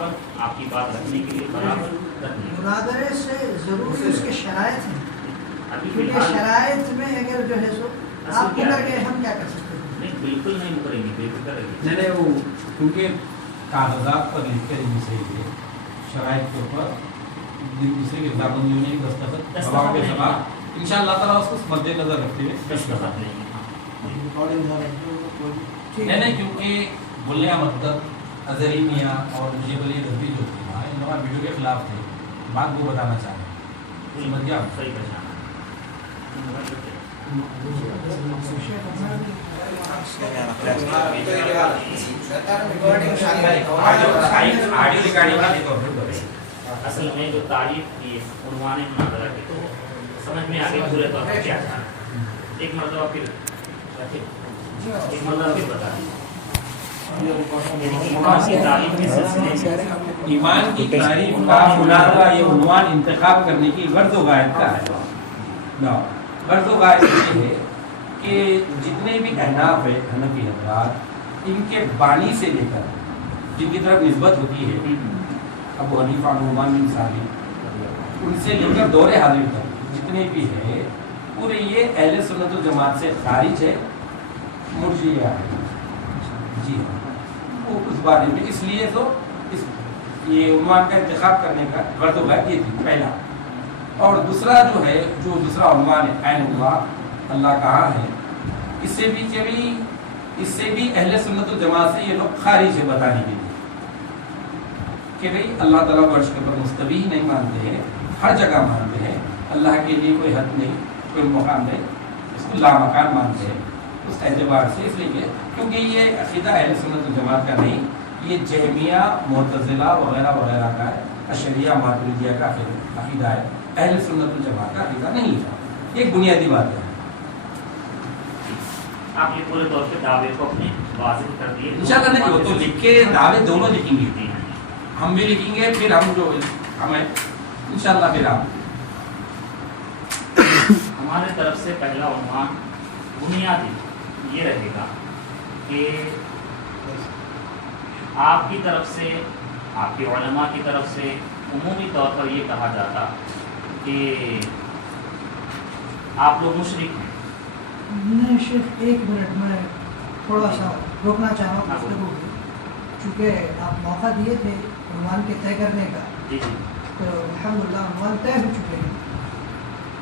پر آپ کی بات رکھنے کے لیے برابر رکھنے مناظرے سے ضرور اس کے شرائط ہیں، ابھی کیونکہ فی الحال شرائط میں اگر جو ہے سو آپ مکر گئے ہم کیا کر سکتے ہیں؟ نہیں بالکل نہیں مکریں گے، بے فکر رہیے۔ نہیں وہ کیونکہ کاغذات پر لکھ کر ہی صحیح ہے، شرائط کے اوپر دوسرے کے رضامندیوں نے دستخط ہوا کے ساتھ ان شاء اللہ تعالیٰ اس کو مد نظر رکھتے ہوئے دستخط لیں گے۔ نہیں کیونکہ بلیا مدت اظہری میاں اور مجھے بلی رضوی جو تھے وہاں ان لوگ ویڈیو کے خلاف تھے، بات وہ بتانا چاہ رہے ہیں، سمجھ گیا آپ؟ صحیح پہچانا۔ آڈیو ریکارڈنگ اصل میں جو تعریف کی عنوان مناظرہ کی تو سمجھ میں آگے پورے طور پر کیا تھا، ایک مرتبہ پھر بتائیں۔ ایمان کی تعریف کا مناظرہ یہ عنوان انتخاب کرنے کی غرض و غایت کا ہے۔ غرض و غایت یہ ہے کہ جتنے بھی احناف ہیں حنفی حضرات، ان کے بانی سے لے کر جن کی طرف نسبت ہوتی ہے ابو حنیفہ نعمان بن ثابت، ان سے لے کر دور حاضر تک جتنے بھی ہیں پورے یہ اہل سنت و جماعت سے خارج ہے، مرجئہ ہے۔ جی ہاں، وہ اس بارے میں اس لیے تو یہ عنوان کا انتخاب کرنے کا غرض و غایت یہ تھی پہلا۔ اور دوسرا جو ہے، جو دوسرا عنوان ہے عین اللہ، اللہ کہاں ہے، اس سے بھی اہل سنت و جماعت سے یہ لوگ خارج ہے بتانے کے لیے کہ بھئی اللہ تعالیٰ عرش کے اوپر مستوی ہی نہیں مانتے ہیں، ہر جگہ مانتے ہیں، اللہ کے لیے کوئی حد نہیں، کوئی مقام نہیں، اس کو لامکان مانتے ہیں اس اعتبار سے، اس لیے کیونکہ یہ عقیدہ اہل سنت و جماعت کا نہیں، یہ جہمیہ معتزلہ وغیرہ وغیرہ کا ہے، اشعریہ ماتریدیہ کا عقیدہ ہے، اہل سنت و جماعت کا عقیدہ نہیں ہے۔ یہ ایک بنیادی بات ہے۔ آپ یہ پورے طور پہ دعوے کو اپنے واضح کر دیے۔ انشاءاللہ نہیں، وہ تو لکھ کے دعوے دونوں لکھیں گے، ہم بھی لکھیں گے، پھر ہم جو ہمیں انشاءاللہ پھر آپ ہمارے طرف سے پہلا عنوان بنیادی یہ رہے گا کہ آپ کی طرف سے، آپ کے علماء کی طرف سے عمومی طور پر یہ کہا جاتا کہ آپ لوگ مشرک ہیں۔ نہیں شیخ، ایک منٹ میں تھوڑا سا روکنا چاہ رہا ہوں گفتگو کو، چونکہ آپ موقع دیے تھے عنوان کے طے کرنے کا، جی جی، تو الحمدللہ عنوان طے ہو چکے ہیں،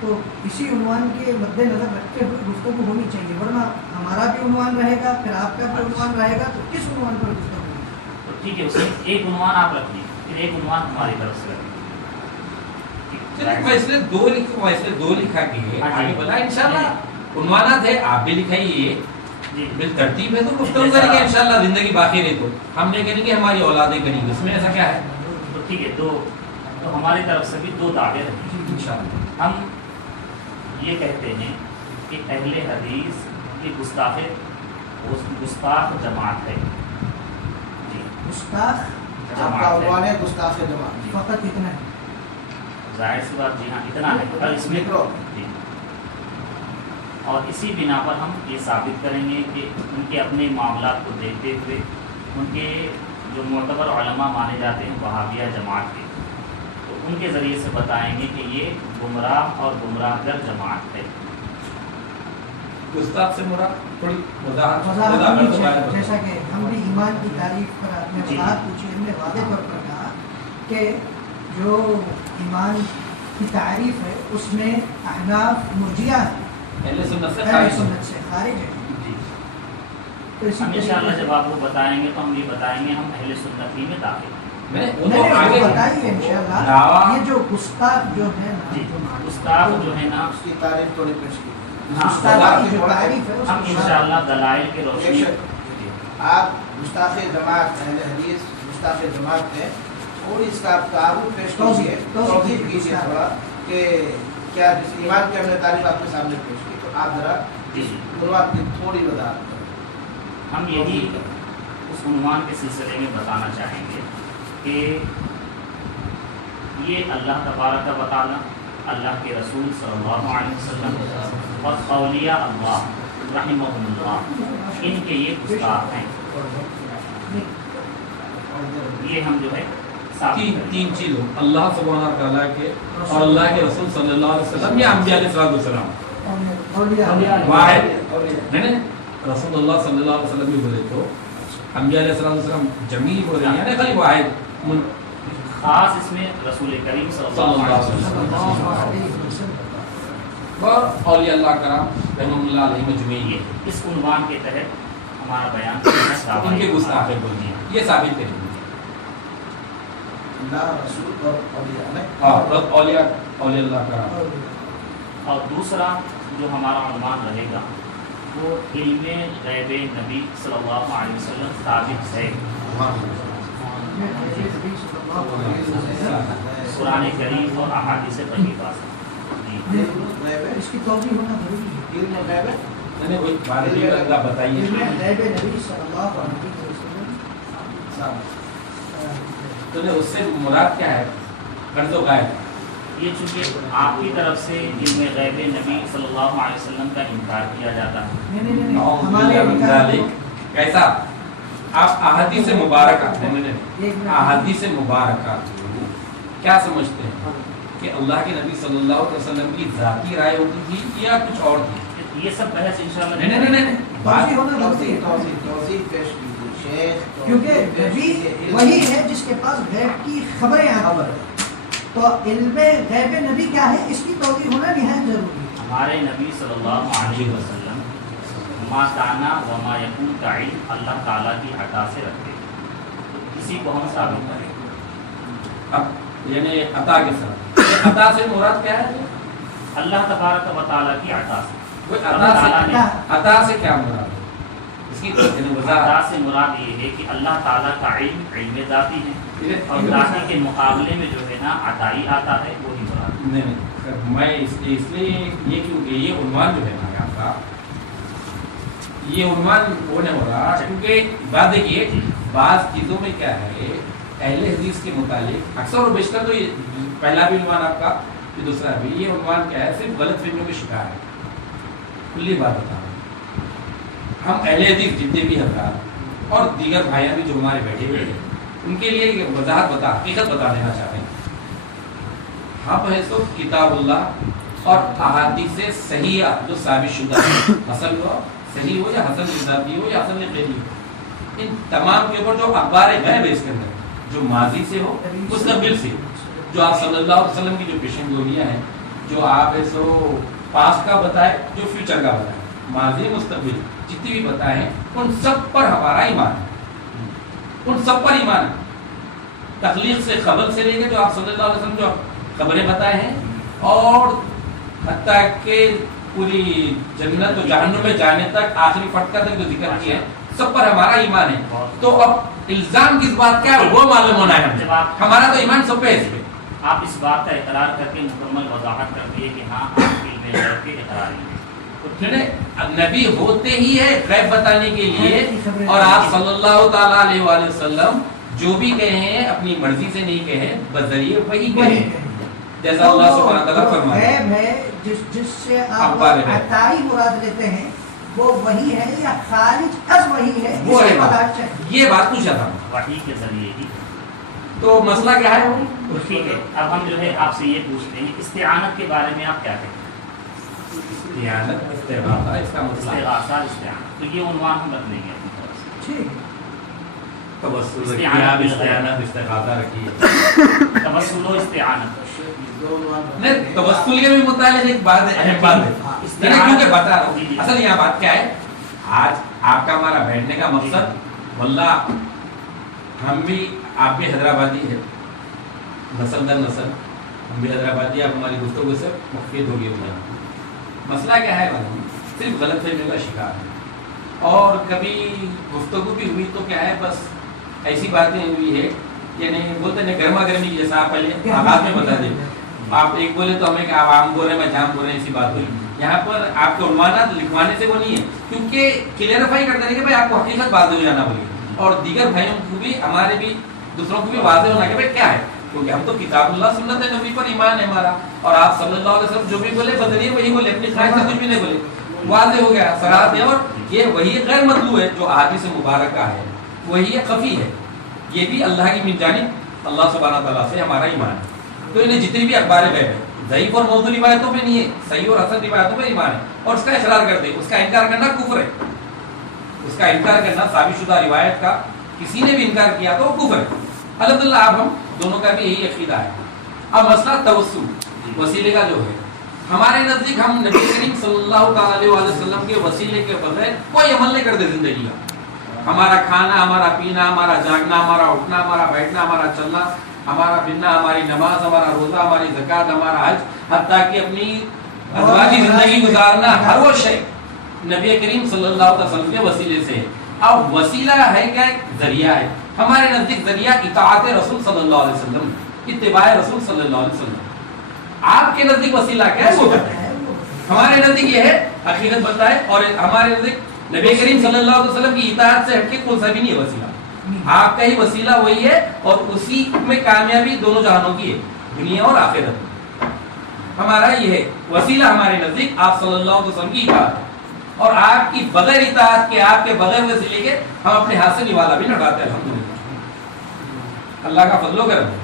تو اسی عنوان کے مد نظر رکھتے ہوئے گفتگو ہونی چاہیے، ورنہ ہمارا بھی عنوان رہے گا، پھر آپ کا بھی عنوان رہے گا، تو کس عنوان پر گفتگو ہوگی؟ تو ٹھیک ہے، اس میں ایک عنوان آپ رکھیے، پھر ایک عنوان ہماری طرف سے رکھیے۔ فیصلے دو لکھا کے آگے بلا انشاءاللہ عنوانات ہے، آپ بھی لکھائیے بالترتیب ہے، تو گفتگو کریں گے انشاءاللہ، زندگی باقی رہے تو ہم نے کریں گے، ہماری اولادیں کریں گے، اس میں ایسا کیا ہے؟ تو ٹھیک ہے، تو ہماری طرف سے بھی دو دعوے رکھیں انشاءاللہ۔ ہم یہ کہتے ہیں کہ اہل حدیث کی گستاخ جماعت ہے، جی گستاخ جماعت ہے، گستاخ جماعت، جی فقط اتنا ہے؟ ظاہر سی بات، جی ہاں اتنا ہے، اور اس میں جی، اور اسی بنا پر ہم یہ ثابت کریں گے کہ ان کے اپنے معاملات کو دیکھتے ہوئے ان کے جو معتبر علماء مانے جاتے ہیں وہابیہ جماعت کے، تو ان کے ذریعے سے بتائیں گے کہ یہ گمراہ اور گمراہ گر جماعت ہے۔ گستاخ سے مراد تھوڑی وضاحت ہونی چاہیے، جیسا کہ ہم بھی ایمان کی تعریف پر آپ نے وضاحت پوچھی، ہم نے واضح طور پر کہا کہ جو ایمان کی تعریف ہے اس میں احناف مرجئہ ہیں، اہل سنت سے اہل خارج سنت سے خارج ہے، جی، تو اسی ہم طریقے انشاءاللہ سے جب آپ کو بتائیں گے تو ہم یہ بتائیں گے ہم اہل سنت ہی میں داخل ہیں۔ نہیں بتائیے انشاءاللہ، یہ جو گستاخ جو ہے نا، جی، گستاخ جو ہے نا، اس کی تعریف تھوڑی پیش کی۔ گستاخ کی جو تعریف ہے اس ہم کے انشاءاللہ دلائل کے روشنی آپ گستاخ جماعت اہل حدیث گستاخ جماعت ہے، اور اس کا تعارف پیش کیجیے، توضیح کیجیے تھوڑا کہ کیا جس ایمان کی ہم نے تعریف آپ کے سامنے پیش کی، تو آپ ذرا عنوان کی تھوڑی وضاحت کریں۔ ہم یہی اس عنوان کے سلسلے میں بتانا چاہیں گے کہ یہ اللہ تبارک و تعالیٰ، اللہ کے رسول صلی اللہ علیہ وسلم اور اولیاء اللہ رحمہم اللہ، ان کے یہ گستاخ ہیں، یہ ہم جو ہے تین چیزوں اللہ سبحانہ تعالیٰ کے اور اللہ کے رسول صلی اللہ علیہ وسلم یا انبیاء علیہ السلام واحد نہیں رسول اللہ صلی اللہ علیہ وسلم بھی بولے تو انبیاء علیہ السلام جمیع بولے یعنی خالی واحد خاص اس میں رسول کریم صلی اللہ علیہ وسلم اور اولیاء اللہ کرام رحمۃ اللہ علیہ مجمعین یہ اس عنوان کے تحت ہمارا بیان ان کے گستاخ بول دیا یہ ثابت کریں گے اللہ رسول اور اولیاء میں اولیاء اللہ کرام اور دوسرا جو ہمارا عنوان رہے گا وہ علم غیب نبی صلی اللہ علیہ وسلم ثابت ہے قرآن کریم اور احادیث طیبہ سے اس کی توضیح ہونا ضروری ہے. علم غیب ہے میں نے کوئی بات یہ اللہ بتائیے علم غیب نبی صلی اللہ علیہ وسلم تو نے اس سے مراد کیا ہے قرض و غائب یہ چونکہ آپ کی طرف سے علم غیب نبی صلی اللہ علیہ وسلم کا انکار کیا جاتا ہے. ہمارے کیسا آپ احادیث مبارکہ احادیث مبارکہ کیا سمجھتے ہیں کہ اللہ کے نبی صلی اللہ علیہ وسلم کی ذاتی رائے ہوتی تھی یا کچھ اور تھی؟ یہ سب بحث انشاءاللہ نہیں توضیح ہونا ضروری ہے. توضیح پیش کیجیے شیخ. کیونکہ نبی وہی ہے جس کے پاس غیب کی خبریں آتی ہیں. تو علم غیب نبی کیا ہے اس کی توضیح ہونا نہایت ضروری ہے. ہمارے نبی صلی اللہ علیہ وسلم ما کانا و ما یکون کا علم اللہ تعالیٰ کی عطا سے رکھتے ہیں. اسی کو ہم ثابت کریں. یعنی عطا کے ساتھ عطا سے مراد کیا ہے؟ اللہ تبارک و تعالیٰ کی عطا سے. عطا سے کیا مراد ہے اس کی عطا سے مراد یہ ہے کہ اللہ تعالیٰ کا علم ذاتی ہے اور ذاتی کے مقابلے میں جو ہے نا عطائی آتا ہے وہی مراد. نہیں میں اس لیے یہ کیونکہ یہ عنوان جو ہے نا آپ کا یہ عنوان ہونے ہو رہا کیونکہ بات دیکھیے بعض چیزوں میں کیا ہے اہل حدیث کے متعلق اکثر اور بیشتر تو یہ پہلا بھی عنوان آپ کا یہ دوسرا بھی یہ عنوان کیا ہے صرف غلط فہمیوں کے شکار ہے. کھلی بات بتا رہا ہوں ہم اہل حدیث جتنے بھی حضرات اور دیگر بھائیاں بھی جو ہمارے بیٹھے ہوئے ہیں ان کے لیے وضاحت حقیقت بتا دینا چاہتے ہیں. ہم ہے تو کتاب اللہ اور احادیث سے صحیح جو ثابت شدہ ہے حسن ہو صحیح ہو یا حسن ذاتی ہو یا حسن قیدی ہو ان تمام کے اوپر جو اخبار غیب ہے اس کے اندر جو ماضی سے ہو مستقبل سے جو آپ صلی اللہ علیہ وسلم کی جو پیشن گوئیاں ہیں جو آپ سو پاسٹ کا بتائے جو فیوچر کا بتائے ماضی مستقبل جتنی بھی بتائے ہیں ان سب پر ہمارا ایمان ہے. ان سب پر ایمان ہے. تخلیق سے خبر سے لے کے جو آپ صلی اللہ علیہ وسلم جو خبریں بتائے ہیں اور حتیٰ کہ پوری جنت و جہنم میں جانے تک آخری فتقہ تک جو ذکر کیا ہے سب پر ہمارا ایمان ہے. تو اب الزام کس بات کیا ہے وہ معلوم ہونا ہے. ہمارا تو ایمان سب پہ ہے. آپ اس بات کا اقرار کر کے مکمل وضاحت کر دیے کہ ہاں آپ علم غیب کے اقراری ہیں. نبی ہوتے ہی ہے غیب بتانے کے لیے اور آپ صلی اللہ تعالیٰ علیہ وآلہ وسلم جو بھی کہے ہیں اپنی مرضی سے نہیں کہے بذریعہ وہی کہے جیسا اللہ سبحانہ تعالیٰ فرمایا غیب ہے جس سے آپ عطائی مراد لیتے ہیں وہ وہی ہے یا خارج از وہی ہے وہ یہ بات پوچھا تھا وحی کے ذریعے ہی. تو مسئلہ کیا ہے تو ٹھیک ہے اب ہم جو ہے آپ سے یہ پوچھتے ہیں استعانت کے بارے میں آپ کیا کہتے ہیں؟ استعانت استغاثہ اس کا مسئلہ استغاثہ استعانت تو یہ عنوان ہم رکھ لیں گے اپنی طرف سے. ٹھیک توسل رکھیے آپ استعانت استغاثہ رکھیے توسل و استعانت نہیں توسل کے بھی متعلق ایک بات ہے اہم بات ہے کیونکہ بتا رہا ہوں اصل یہاں بات کیا ہے آج آپ کا ہمارا بیٹھنے کا مقصد واللہ ہم بھی آپ بھی حیدرآبادی ہے نسل در نسل ہم بھی حیدرآبادی آپ ہماری گفتگو سے مفید ہو گئی ہونا مسئلہ کیا ہے صرف غلط فہمی کا شکار ہے اور کبھی گفتگو بھی ہوئی تو کیا ہے بس ایسی باتیں ہوئی ہے یعنی بولتے ہیں گرما گرمی جیسا آپ پہلے آغاز میں بتا دیں آپ ایک بولے تو ہمیں کہ آپ عام بول رہے ہیں میں جام بول رہے ہیں ایسی بات ہوئی یہاں پر آپ کے عنوانات لکھوانے سے وہ نہیں ہے کیونکہ کلیئرفائی کر دیں کہ بھائی آپ کو حقیقت واضح ہو جانا بولے اور دیگر بھائیوں کو بھی ہمارے بھی دوسروں کو بھی واضح ہونا کہ بھائی کیا ہے کیونکہ ہم تو کتاب اللہ سنت نبی پر ایمان ہے ہمارا اور آپ صلی اللہ علیہ وسلم جو بھی بولے بدلیے وہی بولے اپنی خواہش سے کچھ بھی نہیں بولے واضح ہو گیا صراحت ہے اور یہ وہی غیر مطلوب ہے جو احادیث مبارکہ ہے وہی خفی ہے یہ بھی اللہ کی من جانب اللہ سبحانہ تعالیٰ سے ہمارا ایمان ہے. تو انہیں جتنی بھی اخبار غیب ہے ضعیف اور موضوع روایتوں پہ نہیں ہے, صحیح اور حسن روایتوں پہ ایمان ہے, اور اس کا اقرار کرتے, اس کا انکار کرنا کفر ہے. اس کا انکار کرنا ثابت شدہ روایت کا کسی نے بھی انکار کیا تو وہ کفر ہے. الحمدللہ اب ہم دونوں کا بھی یہی عقیدہ ہے. اب مسئلہ توسل وسیلے کا جو ہے, ہمارے نزدیک ہم نبی کریم صلی اللہ علیہ وسلم کے وسیلے کے بغیر کوئی عمل نہیں کرتے زندگی کا. ہمارا کھانا, ہمارا پینا, ہمارا جاگنا, ہمارا اٹھنا, ہمارا بیٹھنا, ہمارا چلنا, ہمارا پھرنا, ہماری نماز, ہمارا روزہ, ہماری زکات, ہمارا حج, حتیٰ کہ اپنی ازواجی زندگی گزارنا, ہر وہ شے نبی کریم صلی اللہ علیہ وسلم کے وسیلے سے ہے. اب وسیلہ ہے کیا؟ ذریعہ ہے. ہمارے نزدیک ذریعہ اطاعت رسول صلی اللہ علیہ وسلم, اتباع رسول صلی اللہ علیہ وسلم. آپ کے نزدیک وسیلہ کیا ہے؟ وہ ہے. ہمارے نزدیک یہ ہے, حقیقت بتائے, اور ہمارے نزدیک نبی کریم صلی اللہ علیہ وسلم کی اطاعت سے ہٹ کے کوئی سا بھی نہیں ہے وسیلہ. آپ کا ہی وسیلہ وہی ہے, اور اسی میں کامیابی دونوں جہانوں کی ہے, دنیا اور آخرت. ہمارا یہ ہے وسیلہ ہمارے نزدیک آپ صلی اللہ علیہ وسلم کی اطاعت ہے, اور آپ کی بغیر اطاعت کے, آپ کے بغیر وسیلے کے ہم اپنے ہاتھ سے نوالا بھی لڑاتے ہیں الحمدللہ, اللہ کا فضل و کرم.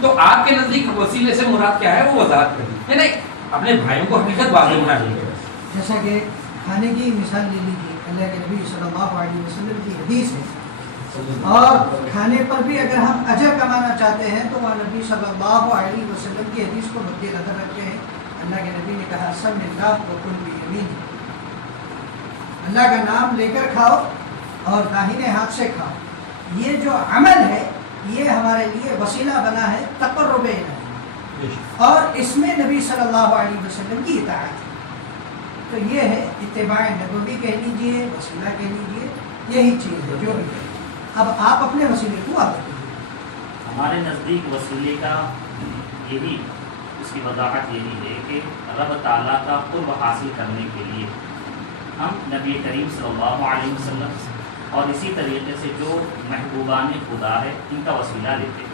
تو آپ کے نزدیک وسیلے سے مراد کیا ہے وہ وضاحت کریں, نہیں اپنے بھائیوں کو حقیقت واضح بنا دیجیے. جیسا کہ کھانے کی مثال لے لیجیے, اللہ کے نبی صلی اللہ علیہ وسلم کی حدیث ہے, اور کھانے پر بھی اگر ہم اجر کمانا چاہتے ہیں تو وہ نبی صلی اللہ علیہ وسلم کی حدیث کو مد نظر رکھتے ہیں. اللہ کے نبی نے کہا سم اللہ وکل بیمین, اللہ کا نام لے کر کھاؤ اور داہنے ہاتھ سے کھاؤ. یہ جو عمل ہے یہ ہمارے لیے وسیلہ بنا ہے تقرب الہی, اور اس میں نبی صلی اللہ علیہ وسلم کی اطاعت ہے. تو یہ ہے اتباع نبوی کہہ لیجیے, وسیلہ کہہ لیجیے, یہی چیز ہے جو بھی ہے. اب آپ اپنے وسیلے کو واضح کیجیے. ہمارے نزدیک وسیلے کا یہی, اس کی وضاحت یہی ہے کہ رب تعالیٰ کا قرب حاصل کرنے کے لیے ہم نبی کریم صلی اللہ علیہ وسلم اور اسی طریقے سے جو محبوبان خدا ہے ان کا وسیلہ لیتے ہیں.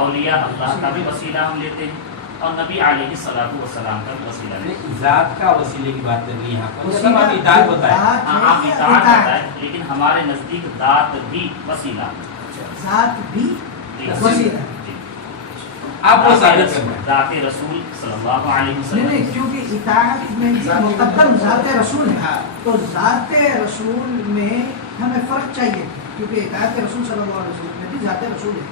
اولیاء اللہ کا بھی وسیلہ ہم لیتے ہیں, اور نبی علیہ الصلوۃ والسلام کا بھی وسیلہ لیتے ہیں. ذات کا وسیلے کی بات کر رہی ہیں یہاں پر, آپ اطاعت بتائیں. آپ اطاعت بتائیں, لیکن ہمارے نزدیک ذات بھی وسیلہ, ذات بھی وسیلہ, آپ وہ ثابت کرنا ہے. ذات رسول صلی اللہ علیہ نہیں وسلم, کیونکہ اطاعت میں مقدم ذات رسول ہے, تو ذات رسول میں ہمیں فرق چاہیے, کیونکہ اطاعت رسول صلی اللہ علیہ وسلم میں بھی ذات رسول ہے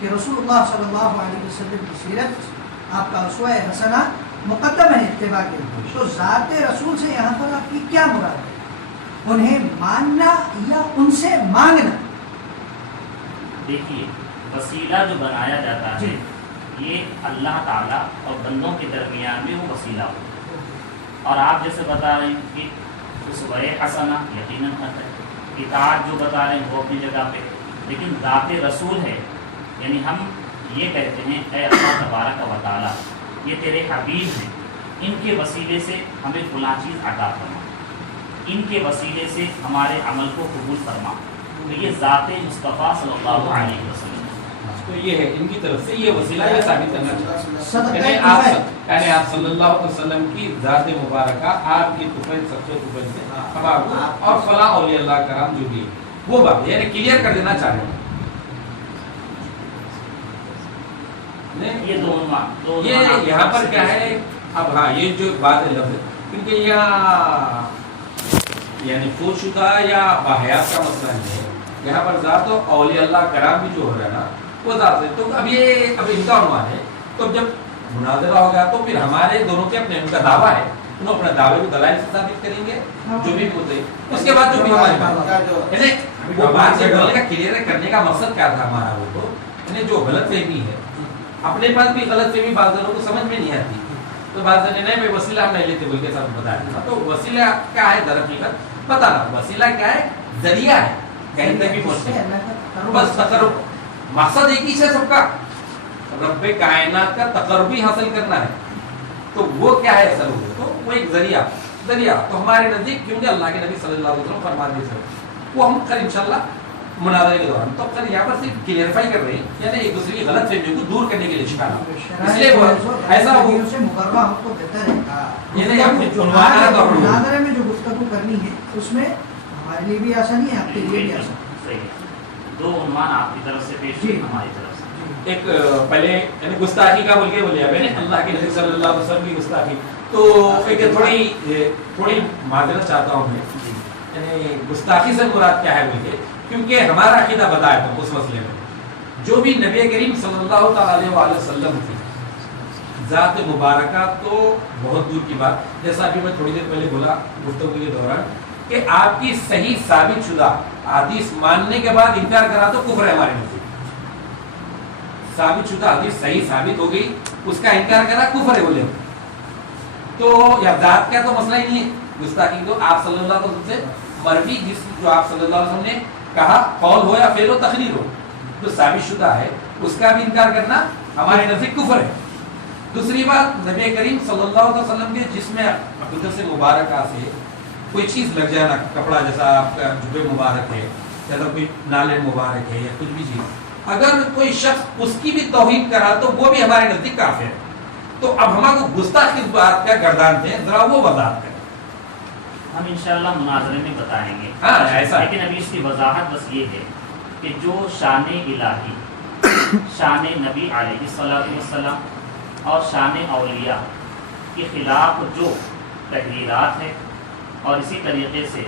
کہ رسول اللہ صلی اللہ علیہ وسلم کی سیرت, آپ کا اسوہ حسنہ مقدم ہے اتباع کے لیے. تو ذات رسول سے یہاں پر آپ کی کیا مراد ہے؟ انہیں ماننا یا ان سے مانگنا؟ دیکھیے وسیلہ جو بنایا جاتا ہے یہ اللہ تعالیٰ اور بندوں کے درمیان میں وہ وسیلہ ہو, اور آپ جیسے بتا رہے ہیں کہ اسوہ حسنہ یقیناً ہے, اطاعت جو بتا رہے ہیں وہ اپنی جگہ پہ, لیکن ذات رسول ہے, یعنی ہم یہ کہتے ہیں اے اللہ تبارک و تعالیٰ یہ تیرے حبیب ہیں, ان کے وسیلے سے ہمیں فلاں چیز عطا فرما, ان کے وسیلے سے ہمارے عمل کو قبول فرما. تو یہ ذات مصطفیٰ صلی اللہ علیہ وسلم, تو یہ ہے ان کی طرف سے یہ وسیلہ یہ ثابت کرنا چاہتے ہیں. صدقہ آپ صلی اللہ علیہ وسلم کی ذات مبارکہ, آپ کی طفیل سب سے طفیل سے ہم اور فلاں اولیاء اللہ کرام جو بھی وہ بات یعنی کلیئر کر دینا چاہ رہے ہیں. یہ دونوں یہ یہاں پر کیا ہے, اب ہاں یہ جو بات ہے لفظ, کیونکہ یہاں یعنی فوت شدہ یا باحیات کا مسئلہ نہیں ہے, یہاں پر ذات و اولیاء اللہ کرام بھی جو ہو رہا ہے نا وہ ذات ہے. تو اب یہ اب ان کا عنوان ہے, تو جب مناظرہ ہوگا تو پھر ہمارے دونوں کے اپنے ان کا دعویٰ ہے, انہوں اپنے دعوے کو دلائل سے ثابت کریں گے جو بھی ہوتے, اس کے بعد جو بھی ہماری بات وہ بات سے بولنے کا کلیئر کرنے کا مقصد کیا تھا ہمارا, وہ تو یعنی جو غلط فہمی ہے اپنے پاس بھی غلط فہمی بعض لوگوں کو سمجھ میں نہیں آتی, تو بعض نے نہیں وسیلہ ہم نہیں لیتے بول کے ساتھ بتایا تھا. تو وسیلہ کیا ہے در حقیقت بتانا, وسیلہ کیا ہے ذریعہ ہے کہیں تک بھی پہنچے, بس تقرب مقصد ایک ہی ہے سب کا, رب کائنات کا تقربی حاصل کرنا ہے. تو وہ کیا ہے اصل, تو وہ ایک ذریعہ تو ہمارے نزدیک کیونکہ اللہ کے نبی صلی اللہ علیہ وسلم فرماتے ہیں وہ ہم کل انشاءاللہ مناظرے کے دوران, تو کل یہاں پر صرف کلیئرفائی کر رہے ہیں, یعنی ایک دوسرے کی غلط فہمیوں کو دور کرنے کے لیے شکایت, اس لیے ایسا ہو سے مقررہ ہم کو دیتا ہے, یعنی اپنے عنوانات اور مناظرے میں جو گفتگو کرنی ہے اس میں ہمارے لیے بھی آسانی ہے, آپ کے لیے بھی آسانی. صحیح ہے. دو عنوان آپ کی طرف سے پیش ہوئی ہماری طرف سے. ایک پہلے یعنی گستاخی کا بول کے بولے میں نے اللہ کے نبی صلی اللہ علیہ وسلم کی گستاخی. تو ایک تھوڑی معذرت چاہتا ہوں میں, یعنی گستاخی سے مراد کیا ہے بول کے, کیونکہ ہمارا عقیدہ بتایا تھا اس مسئلے میں جو بھی نبی کریم صلی اللہ تعالی علیہ وسلم کی ذات مبارکہ تو بہت دور کی بات, جیسا ابھی میں تھوڑی دیر پہلے بولا گفتگو کے دوران کہ آپ کی صحیح ثابت شدہ حدیث ماننے کے بعد انکار کرا تو کفر ہے ہمارے نزدیک. ثابت شدہ حدیث صحیح ثابت ہو گئی, اس کا انکار کرا کفر ہے بولے. تو یا ذات کا تو مسئلہ ہی نہیں ہے گستاخی, تو آپ صلی اللہ علیہ وسلم سے مرضی جس جو آپ صلی اللہ علیہ وسلم نے کہا قول ہو یا فعل ہو تقریر ہو تو ثابت شدہ ہے, اس کا بھی انکار کرنا ہمارے نزدیک کفر ہے. دوسری بات, نبی کریم صلی اللہ علیہ وسلم کے جسم اقدس مبارکہ سے کوئی چیز لگ جانا, کپڑا جیسا آپ کا جبے مبارک ہے, جیسا کوئی نالے مبارک ہے یا کچھ بھی چیز, اگر کوئی شخص اس کی بھی توہین کرا تو وہ بھی ہمارے نزدیک کافر ہے. تو اب ہمارے کو گستاخ کس بات کا گردان تھے, ذرا وہ وضاحت کریں. ہم انشاءاللہ مناظرے میں بتائیں گے. ہاں ایسا, لیکن ابھی اس کی وضاحت بس یہ ہے کہ جو شان الہی, شان نبی علیہ السلام اور شان اولیاء کے خلاف جو تحریرات ہے اور اسی طریقے سے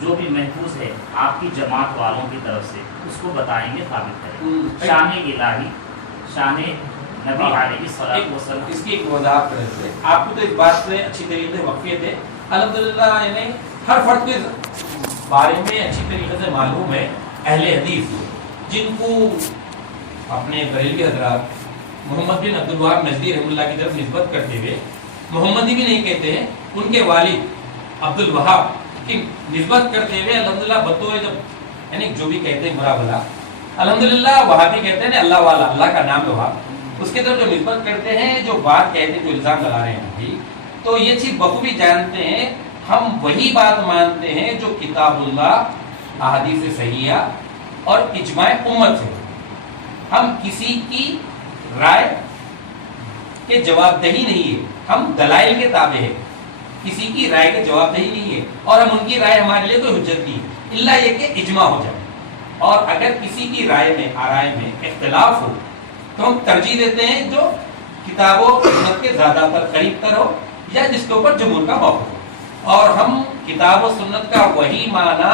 جو بھی محفوظ ہے آپ کی جماعت والوں کی طرف سے, اس کو بتائیں گے, ثابت کریں. شان الہی, شان نبی علیہ السلام, اس کی ایک وضاحت کریں سے آپ کو تو اس بات سے اچھی طریقے سے واقفیت ہے الحمدللہ, یعنی ہر فرد کے بارے میں اچھی طریقے سے معلوم ہے. اہل حدیث جن کو اپنے بریلوی حضرات محمد بن عبد الوہاب نجدی رحمہ اللہ کی طرف نسبت کرتے ہوئے محمدی بھی نہیں کہتے ہیں, ان کے والد عبد الوہاب کی نسبت کرتے ہوئے الحمدللہ بطور جب یعنی جو بھی کہتے ہیں برا بھلا الحمدللہ وہابی کہتے ہیں اللہ والا, اللہ کا نام ہے وہاب, اس کے طرف جو نسبت کرتے ہیں, جو بات کہتے ہیں, جو الزام لگا رہے ہیں ابھی, تو یہ چیز بخوبی جانتے ہیں. ہم وہی بات مانتے ہیں جو کتاب اللہ, احادیث صحیحہ اور اجماع امت ہے. ہم کسی کی رائے کے جواب دہی نہیں ہے, ہم دلائل کے تابع ہیں, کسی کی رائے کے جواب دہی نہیں ہے, اور ہم ان کی رائے ہمارے لیے کوئی حجت نہیں ہے الا یہ کہ اجماع ہو جائے. اور اگر کسی کی رائے میں آرائے میں اختلاف ہو تو ہم ترجیح دیتے ہیں جو کتاب و سنت کے زیادہ تر قریب تر ہو یا جس کے اوپر جمہور کا موقف ہو. اور ہم کتاب و سنت کا وہی معنی,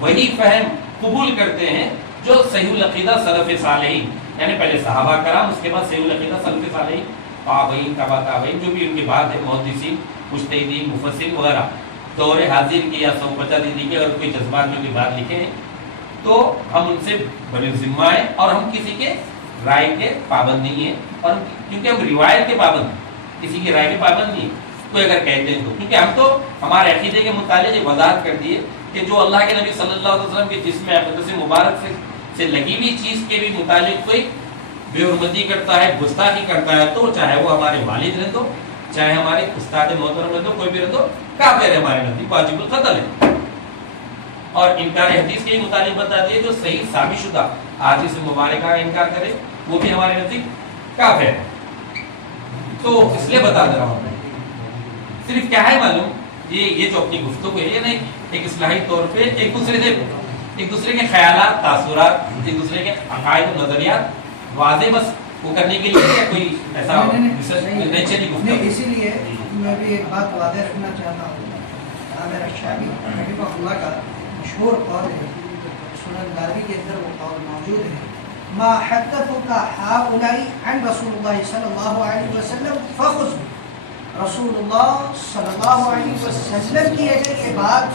وہی فہم قبول کرتے ہیں جو صحیح العقیدہ سلف صالحین, یعنی پہلے صحابہ کرام, اس کے بعد صحیح العقیدہ سلف صالحین, تابعین, تبع تابعین, جو بھی ان کے بعد ہے, محدثین, مجتہدین, مفسرین وغیرہ, دور حاضر کی یا 150 ہجری کی اگر کوئی جذبات میں کوئی بات لکھے ہیں تو ہم ان سے بڑے ذمہ ہیں, اور ہم کسی کے رائے کے پابند نہیں ہیں, اور کیونکہ ہم روایت کے پابند ہیں, کسی کی رائے کے پابند نہیں ہیں. کوئی اگر کہتے ہیں تو, کیونکہ ہم تو ہمارے عقیدے کے متعلق یہ وضاحت کر دیے کہ جو اللہ کے نبی صلی اللہ علیہ وسلم کے جسم اقدس مبارک سے لگی ہوئی چیز کے بھی متعلق کوئی بے حرمتی کرتا ہے, گستاخی کرتا ہے, تو چاہے وہ ہمارے والد رہ دو, چاہے ہمارے استاد محترم رہ دو, کوئی بھی رہ دو, کافر ہے ہمارے نزدیک, واجب القتل ہے. اور انکار حدیث کے متعلق بتا دیے جو صحیح ثابت شدہ حدیث مبارکہ کا انکار کرے وہ بھی ہمارے نزدیک کافر ہے. تو اس لیے بتا دے رہا ہوں, صرف کیا ہے معلوم, یہ جو اپنی گفتگو ہے نا, ایک اصلاحی طور پہ ایک دوسرے کے خیالات, تاثرات, ایک دوسرے کے عقائد و نظریات واضح بس وہ کرنے کے لیے یا کوئی ایسا نیچرلی گفتگو. اسی لیے میں بھی ایک بات واضح رکھنا چاہتا ہوں, عامر الشامی رحمہ اللہ کا مشہور قول ہے, سنن داری کے اندر وہ قول موجود ہے, ما حدثك هؤلاء عن رسول الله صلی اللہ علیہ وسلم فخذ. رسول اللہ صلی اللہ علیہ وسلم کی اگر یہ بات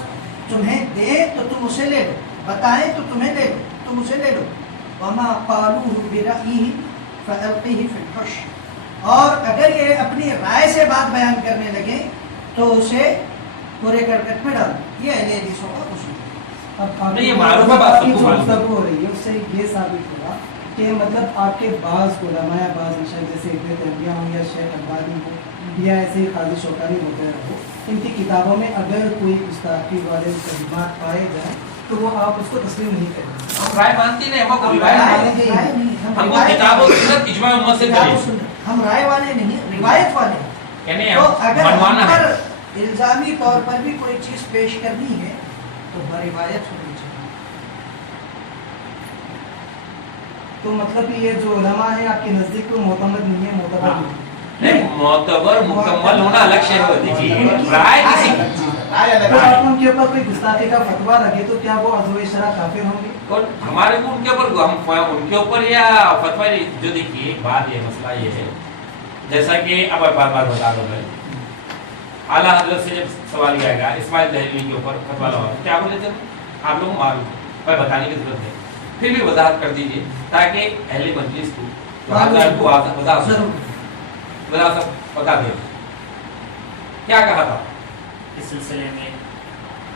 تمہیں دے تو تم اسے لے لو, بتائیں تو تمہیں لے لو, تم اسے لے لو. وما قالوه برأيه فألقيه في الحش. اور اگر یہ اپنی رائے سے بات بیان کرنے لگے تو اسے پورے کرکٹ میں ڈال. یہ اہل حدیثوں کا اصول ہے. اب یہ معروف بات سب کو معلوم ہو رہی ہے, اس سے یہ ثابت ہوا کہ مطلب آپ کے بعض علماء, بعض مشائخ جیسے ابن تیمیہ ہوں یا شیخ البانی ہو یا ایسے قاضی شوکانی وغیرہ ہو, ان کی کتابوں میں اگر کوئی گستاخی والے کلمات پائے جائیں تو وہ آپ اس کو تسلیم نہیں کریں. ہم رائے مانتے نہیں, ہم کو روایت, ہم کو کتاب و سنت اجماع امت سے چاہیے. ہم رائے والے نہیں, روایت والے. یعنی تو اگر ہم منوانا ہے, پر الزامی طور پر بھی کوئی چیز پیش کرنی ہے تو روایت ہونی چاہیے. تو مطلب یہ جو علماء ہیں آپ کے نزدیک تو معتمد نہیں ہے، معتبر نہیں ہے۔ نہیں، معتبر مکمل ہونا الگ شے ہوتی ہے، رائے کسی کی تو آپ ان کے اوپر کوئی گستاخی کا فتویٰ لگے تو کیا وہ عضو شرع کافر ہوں گے؟ اور ہمارے کو ان کے اوپر ہم ان کے اوپر یا فتویٰ جو دیکھیے بات یہ مسئلہ یہ ہے، جیسا کہ اب بار بار بتا دوں میں، اعلیٰ حضرت سے جب سوال کیا گیا اسماعیل دہلوی کے اوپر فتویٰ لگا، کیا بولے تھے آپ لوگوں کو معلوم ہے، بتانے کی ضرورت ہے، پھر بھی وضاحت کر دیجیے تاکہ اہل مجلس کو وضاحت بتا دیں کیا کہا تھا اس سلسلے میں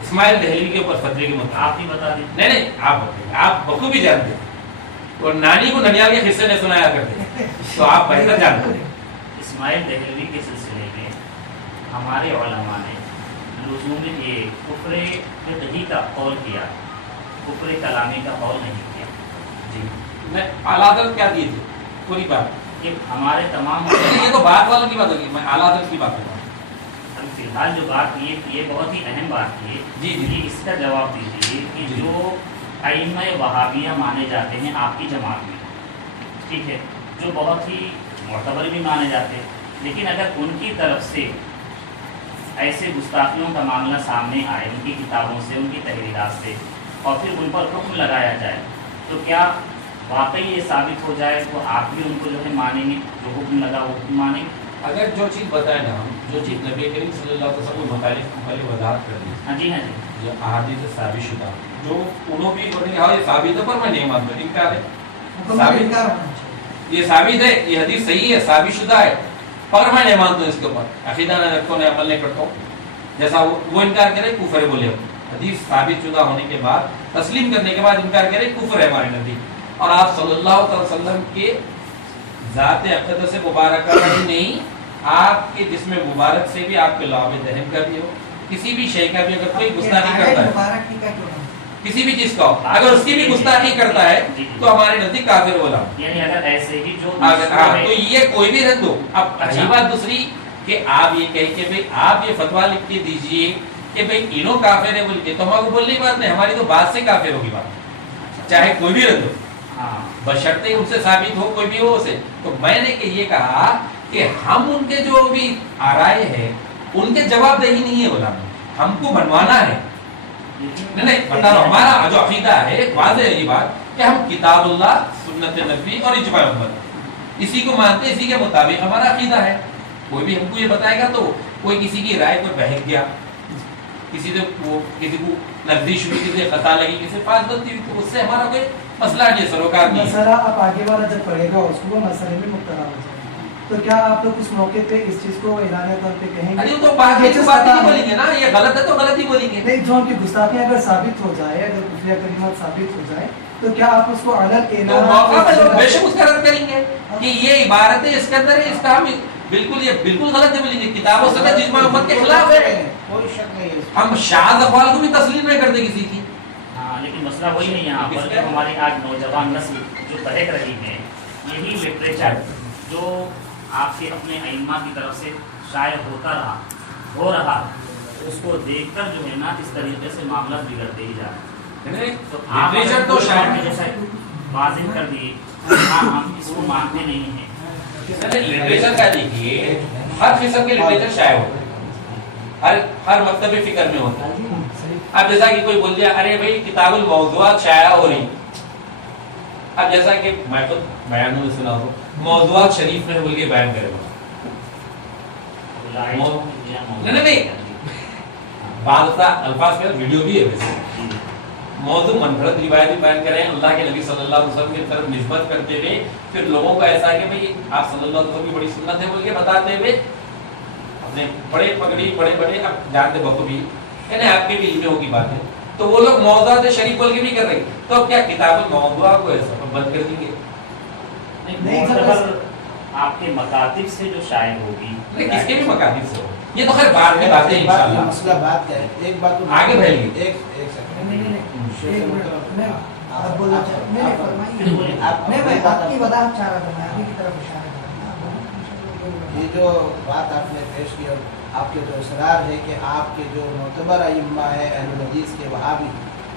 اسماعیل دہلوی کے اوپر فتوے کے مطابق۔ آپ ہی بتا دیں۔ نہیں آپ بتائیے، آپ بخوبی جانتے ہیں اور نانی کو ننیال کے قصے میں سنایا کرتے ہیں، تو آپ بہتر جانتے ہیں۔ اسماعیل دہلوی کے سلسلے میں ہمارے علماء نے لزوم یہ کفر فقہی کا قول کیا، کفر کلامی کا قول نہیں کیا۔ جی میں اعلیٰ حضرت کیا دیے تھے پوری بات، کہ ہمارے تمام یہ تو بات والوں کی بات ہوگی، میں اعلیٰ حضرت کی بات کرتا ہوں۔ ابھی فی الحال جو بات کی ہے یہ بہت ہی اہم بات ہے، جی جی اس کا جواب دیجیے کہ جی۔ جو ائمہ وہابیہ مانے جاتے ہیں آپ کی جماعت میں، ٹھیک ہے، جو بہت ہی معتبر بھی مانے جاتے ہیں، لیکن اگر ان کی طرف سے ایسے گستاخیوں کا معاملہ سامنے آئے ان کی کتابوں سے، ان کی تحریرات سے، اور پھر ان پر حکم لگایا جائے، تو کیا واقعی یہ ثابت ہو جائے تو آپ بھی ان کو جو ہے مانیں گے، جو حکم لگا وہ حکم مانیں گے؟ اگر جو چیز بتائے نا ہم، جو چیز نبی کریم صلی اللہ علیہ وسلم کے متعلق پہلے وضاحت کر دی، ہاں جی، ہاں جی، جو احادیث ثابت شدہ، جو انہوں بھی بولیں گے ہاں یہ ثابت ہے پر میں نہیں مانتا، انکار ہے، مکمل انکار ہونا چاہیے۔ یہ ثابت ہے، یہ حدیث صحیح ہے، ثابت شدہ ہے، پر میں نہیں مانتا ہوں اس کے اوپر، عقیدہ نہ رکھتا ہوں، عمل نہیں کرتا ہوں، جیسا وہ انکار کرے کفر بولے ہو، حدیث ثابت شدہ ہونے کے بعد تسلیم کرنے کے بعد انکار کرے کفر ہے ہمارے نزدیک۔ اور آپ صلی اللہ علیہ وسلم کے ذات اقدس مبارکہ ہی نہیں، آپ کے جسم مبارک سے بھی آپ کے لعاب دہن کا بھی ہو، کسی بھی شے کا بھی اگر کوئی گستاخی کرتا ہے، مبارک کی کا کیوں نہیں؟ کسی بھی چیز کا ہو، اگر اس کی بھی گستاخی کرتا ہے تو ہمارے نزدیک کافر بولا، یعنی اگر ایسے ہی جو تو یہ کوئی بھی رد ہو۔ اب اچھی بات دوسری کہ آپ یہ کہیں کہ بھئی آپ یہ فتویٰ لکھ کے دیجئے کہ بھئی انہوں کافر ہے بول کے، تو ہمارے کو بولنے کی بات نہیں، ہماری تو بات سے کافر ہوگی بات، چاہے کوئی بھی رد ہو، بشرطے ان سے ثابت ہو کوئی بھی ہو اسے۔ تو میں نے کہ یہ کہا کہ ہم ان کے جو بھی آرائے ہیں ان کے جواب دہی نہیں ہے علماء، ہم کو بنوانا ہے، نہیں بتا رہا ہمارا جو عقیدہ ہے واضح ہے یہ بات کہ ہم کتاب اللہ، سنت نبی اور اجماع امت اسی کو مانتے ہیں، اسی کے مطابق ہمارا عقیدہ ہے۔ کوئی بھی ہم کو یہ بتائے گا تو کوئی کسی کی رائے پر بہک گیا، کسی کو نزدیش ہوئی، کسی خطا لگی، کسی پاس غلطی ہوئی، تو اس سے ہمارا کوئی مسئلہ نہیں ہے، سروکار نہیں ہے۔ مسئلہ آپ آگے والا جب پڑھے گا اس کو وہ مسئلے میں مبتلا ہو جائے گا، تو کیا آپ لوگ اس موقع پہ اس چیز کو اعلانیہ طور پہ کہیں گے؟ ارے تو بات نہیں بولیں گے نا، یہ غلط ہے تو غلط ہی بولیں گے۔ نہیں، جو ان کی گستاخیاں اگر ثابت ہو جائے، اگر کفریہ کلمات ثابت ہو جائے تو کیا آپ اس کو علن تو موقع پر لوگ بے شک اس کا رد کریں گے کہ یہ عبارتیں اس کے اندر ہے، اس کا ہم بالکل یہ بالکل غلط ہے بولیں گے، کتاب و سنت اجماع امت کے خلاف ہے، کوئی شک نہیں ہے۔ ہم شاذ اقوال کو بھی تسلیم نہیں کرتے کسی کی۔ ہاں، لیکن مسئلہ وہی نہیں یہاں پر، جو ہماری آج نوجوان نسل جو بہک رہی ہے، یہی لٹریچر جو آپ کے اپنے ائمہ کی طرف سے شائع ہو رہا، اس کو دیکھ کر جو ہے نا اس طریقے سے معاملہ بگڑتے ہی جا رہے ہیں۔ تو آپ لٹریچر تو شائع میں جیسا واضح کر دیے، ہاں ہم اس کو مانتے نہیں ہیں۔ لٹریچر کا دیکھیے ہر قسم کے لٹریچر شائع ہوتا ہے، ہر مکتب فکر میں ہوتا ہے۔ اب جیسا کہ کوئی بول دیا ارے بھائی کتاب الموضوعات شائع ہو رہی، اب جیسا کہ میں خود بیانوں میں سنا ہوں موضوعات شریف میں بول کے بیان کرے گا، نہیں بعض الفاظ کے ویڈیو بھی ہے، ویسے موضوع منفرد روایت بھی بیان کریں اللہ کے نبی صلی اللہ علیہ وسلم کی طرف نسبت کرتے ہوئے، پھر لوگوں کو ایسا ہے کہ بھئی آپ صلی اللہ علیہ وسلم کی بڑی سنت ہے بول کے بتاتے ہوئے اپنے بڑے پگڑی بڑے اب جانتے بخوبی یعنی آپ کے بھی علم ہوگی بات ہے، تو وہ لوگ موضوعات شریف بول کے بھی کر رہے ہیں، تو اب کیا کتاب الموضوع کو ایسا بند کر دیں گے؟ آپ کے مکاتب سے جو شائع ہوگی، کس کے بھی مکاتب سے ہو، یہ تو خیر بعد میں باتیں انشاءاللہ۔ مسئلہ بات کیا ہے، ایک بات تو آگے بڑھیں گے۔ ایک سیکنڈ میں آپ بولنا چاہتا میں آپ کی وضاحت چاہ رہا تھا، میں آگے کی طرف اشارہ کر رہا۔ یہ جو بات آپ نے پیش کی اور آپ کے جو اصرار ہے کہ آپ کے جو معتبر ائمہ ہیں اہل حدیث کے وہابی،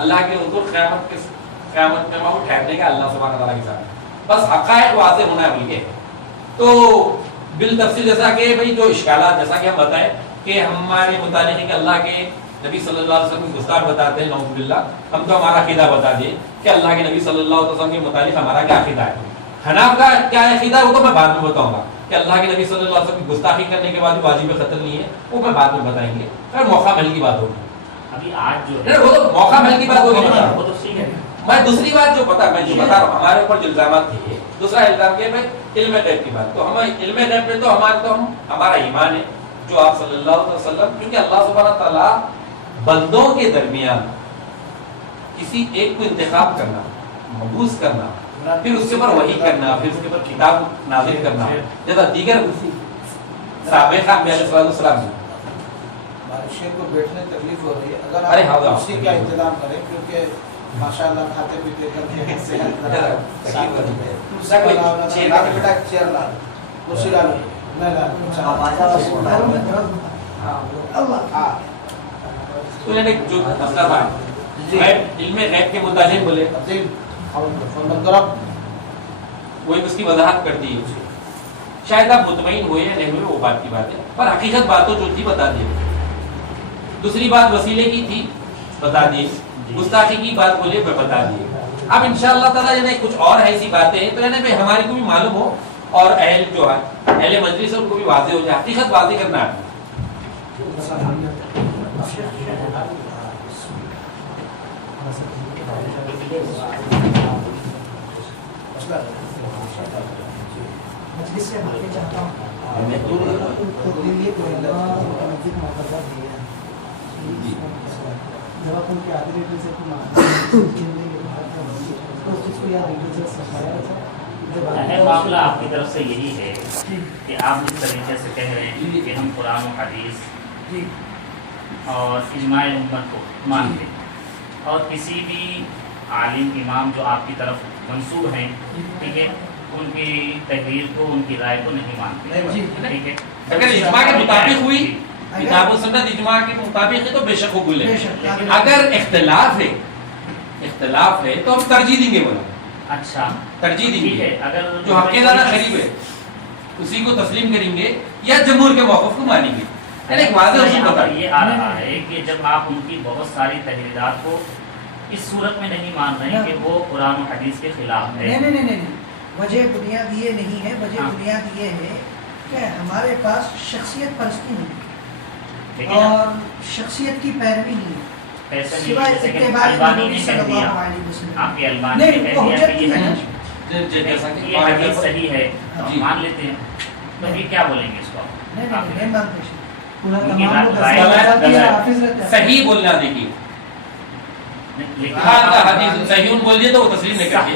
اللہ کے حضور قیامت میں وہ ٹھہرنے کا اللہ سبحانہ تعالیٰ کے ساتھ، بس حقائق واضح ہونا ہے بلکہ تو بالتفصیل جیسا کہ بھائی جو اشکالات جیسا کہ ہم بتائیں کہ ہمارے متعلق ہے کہ اللہ کے نبی صلی اللہ علیہ وسلم گستاخ بتاتے ہیں نعوذ باللہ، ہم تو ہمارا عقیدہ بتا دیں کہ اللہ کے نبی صلی اللہ علیہ وسلم کے متعلق ہمارا کیا عقیدہ ہے. حناف کا کیا عقیدہ ہے وہ تو میں بعد میں بتاؤں گا کہ اللہ کے نبی صلی اللہ علیہ وسلم کی گستاخی کرنے کے بعد واجب قتل نہیں ہے، وہ میں بعد میں بتائیں گے. پھر موقع مل کی بات ہوگی، ابھی آج جو ہے وہ تو موقع مل کی بات ہوگی. وہ تو صحیح ہے. میں دوسری بات جو بتا رہا ہوں ہمارے اوپر جو الزامات تھے، دوسرا الزام کیا ہے علم غیب کی بات. تو ہم علم غیب میں تو ہمارا ایمان ہے جو آپ صلی اللہ علیہ وسلم، کیونکہ اللہ سبحانہ تعالیٰ بندوں کے درمیان کسی ایک کو انتخاب کرنا، مبعوث کرنا، پھر اس کے اوپر وحی کرنا، پھر اس کے اوپر کتاب نازل کرنا، جیسا دیگر سابقہ انبیاء علیہ السلام نے. بارشیں کو بیٹھنے تکلیف ہو رہی ہے، اگر ارے آپ ہاں کرسی کا انتظام کریں کیونکہ ماشاءاللہ کھاتے پیتے کر کے صحت چیئر لا کرسی لا تو نے جو مسئلہ تھا علم غیب کے متعلق بولے وہ اس کی وضاحت کر دی. شاید آپ مطمئن ہوئے یا نہیں ہوئے وہ بات کی بات ہے، پر حقیقت باتوں جو تھی بتا دی. دوسری بات وسیلے کی تھی بتا دی، گستاخی کی بات بولے بتا دی. اب انشاءاللہ تعالیٰ یعنی کچھ اور ایسی باتیں تو یعنی ہماری کو بھی معلوم ہو اور اہل جو ہے اہل مجلس ان کو بھی واضح ہو جائے، حقیقت واضح کرنا ہے. مجلس سے معافی چاہتا ہوں. جب آپ ان کے آدھے ریٹل سے معاملہ آپ کی طرف سے یہی ہے کہ آپ اس طریقے سے کہہ رہے ہیں کہ ہم قرآن و حدیث اور اجماع امت کو مانتے ہیں اور کسی بھی عالم امام جو آپ کی طرف منسوب ہیں، ٹھیک ہے، ان کی تحریر کو ان کی رائے کو نہیں مانتے. ٹھیک ہے، اگر اجماع کے مطابق ہوئی کتاب و سنت اجماع کے مطابق ہے تو بے شک قبول ہے. اگر اختلاف ہے تو ہم ترجیح دیں گے. بولا اچھا ترجیح دیں ٹھیک گے، ہے. اگر جو حق زیادہ قریب ہے اسی کو تسلیم کریں گے یا جمہور کے موقف کو مانیں گے. ایک واضح اصول بتا یہ آ رہا ہے کہ جب آپ ان کی بہت ساری تحریرات کو اس صورت میں نہیں مان رہے کہ وہ قرآن و حدیث کے خلاف ہے. نہیں، وجہ بنیاد یہ نہیں ہے. وجہ بنیاد یہ ہے کہ ہمارے پاس شخصیت پرستی نہیں اور شخصیت کی پیروی نہیں ہے. سوائے اتباع نبی صلی اللہ علیہ وسلم. آپ کے البانی نے کہہ دیا کہ یہ حدیث صحیح ہے، جی مان لیتے ہیں، تو یہ کیا بولیں گے اس کو؟ نہیں مانتے. صحیح بولنا. دیکھیے حدیث صحیح بول دیے تو وہ تسلیم نہیں کرتے.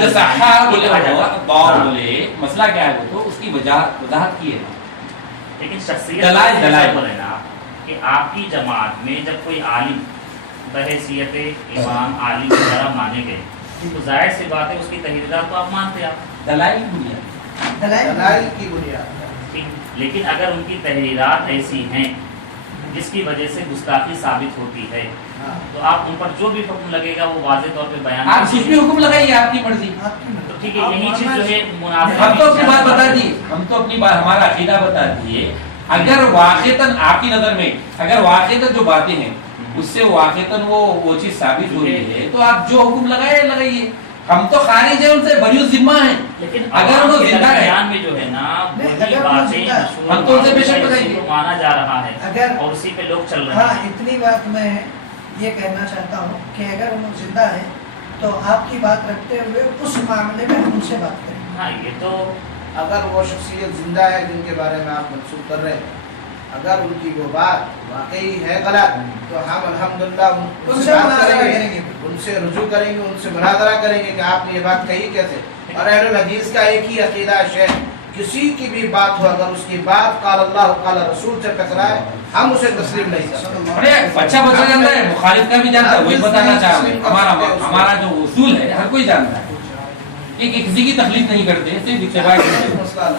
جو صحیح بولے مسئلہ کیا ہے وہ تو اس کی وضاحت کی ہے. لیکن شخصیت دلائل بولے نا کہ آپ کی جماعت میں جب کوئی عالم بحیثیت امام عالم وغیرہ مانے گئے تو ظاہر سی بات ہے اس کی تحریرات تو آپ مانتے ہیں. دلائل کی بنیاد. لیکن اگر ان کی تحریرات ایسی ہیں جس کی وجہ سے گستاخی ثابت ہوتی ہے تو آپ ان پر جو بھی حکم لگے گا وہ واضح طور پہ بیان آپ کچھ بھی حکم لگائیے، آپ کی مرضی. تو ٹھیک ہے، یہی چیز جو ہے ہم تو اپنی بات بتا دی، ہم تو اپنی بات ہمارا عقیدہ بتا دیے. اگر واقعتاً آپ کی نظر میں اگر واقعتاً جو باتیں ہیں اس سے واقعتاً وہ چیز ثابت ہو رہی ہے تو آپ جو حکم لگائیے. ہم تو خارج ہیں ان سے بری ذمہ ہیں. لیکن اگر وہ زندہ ہے بیان میں جو ہے نا وہی باتیں ہم تو ان سے بے شک بتائیں گے. مانا جا رہا ہے اگر اور اسی پہ لوگ چل رہے ہاں ہیں. اتنی بات میں یہ کہنا چاہتا ہوں کہ اگر وہ زندہ ہے تو آپ کی بات رکھتے ہوئے اس معاملے میں ہم ان سے بات کریں. ہاں یہ تو اگر وہ شخصیت زندہ ہے جن کے بارے میں آپ منسوخ کر رہے ہیں، اگر ان کی وہ بات واقعی ہے غلط تو ہم الحمدللہ ان سے بات کریں گے، ان سے رجوع کریں گے، ان سے مناظرہ کریں گے کہ آپ نے یہ بات کہی کیسے. اور اہل الحدیث کا ایک ہی عقیدہ ہے، کسی کی بھی بات ہو اگر اس کی بات قال اللہ قال رسول سے ٹکرائے ہم اسے تسلیم نہیں کرتے. ارے بچہ جانتا ہے، مخالف کا بھی جانتا ہے. وہی بتانا چاہ رہے ہیں ہمارا جو اصول ہے ہر کوئی جانتا ہے کہ کسی کی تکلیف نہیں کرتے، صرف اتباع کرتے ہیں.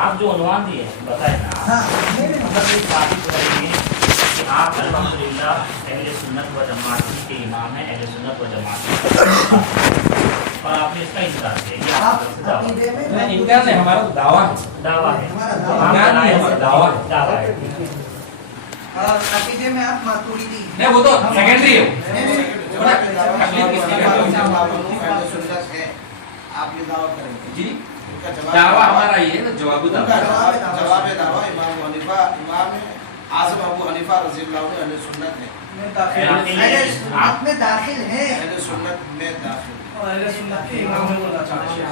آپ جو عنوان دیے ہیں بتائیں نا آپ ہاں میرے مطلب یہ ثابت کریں گے کہ آپ الحمدللہ اہل سنت و جماعت کے امام ہیں، اہل سنت و جماعت اور آپ نے اس کا انکار کیا، یہ آپ کی طرف سے دعویٰ ہے۔ عقیدے میں نہیں، انکار نہیں، ہمارا تو دعویٰ ہے، دعویٰ ہے، ہمارا تو دعویٰ ہم انکار نہیں، دلائل ہمارا سے دعویٰ ہے۔ دعویٰ ہے۔ اور عقیدے میں آپ ماتوریدی ہیں۔ نہیں وہ تو سیکنڈری ہے، آپ یہ دعویٰ کریں گے جی ان کا جواب دعویٰ ہمارا یہ ہے نا، جواب ان کا دعویٰ جواب دعویٰ امام حنیفہ امام اعظم ابو حنیفہ رضی اللہ عنہ اہل سنت ہے، اہل سنت میں داخل ہے، اہل سنت میں داخل اور اہل سنت کے امام ہونا چاہیے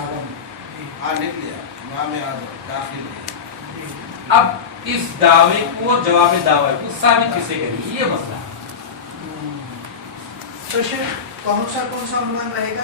ہاں لکھ لیا امام اعظم داخل ہے۔ اب اس دعوے کو اور جواب دعوے کو ثابت کسے کریں گے، یہ مسئلہ ہے۔ تو شیخ کون سا عنوان رہے گا؟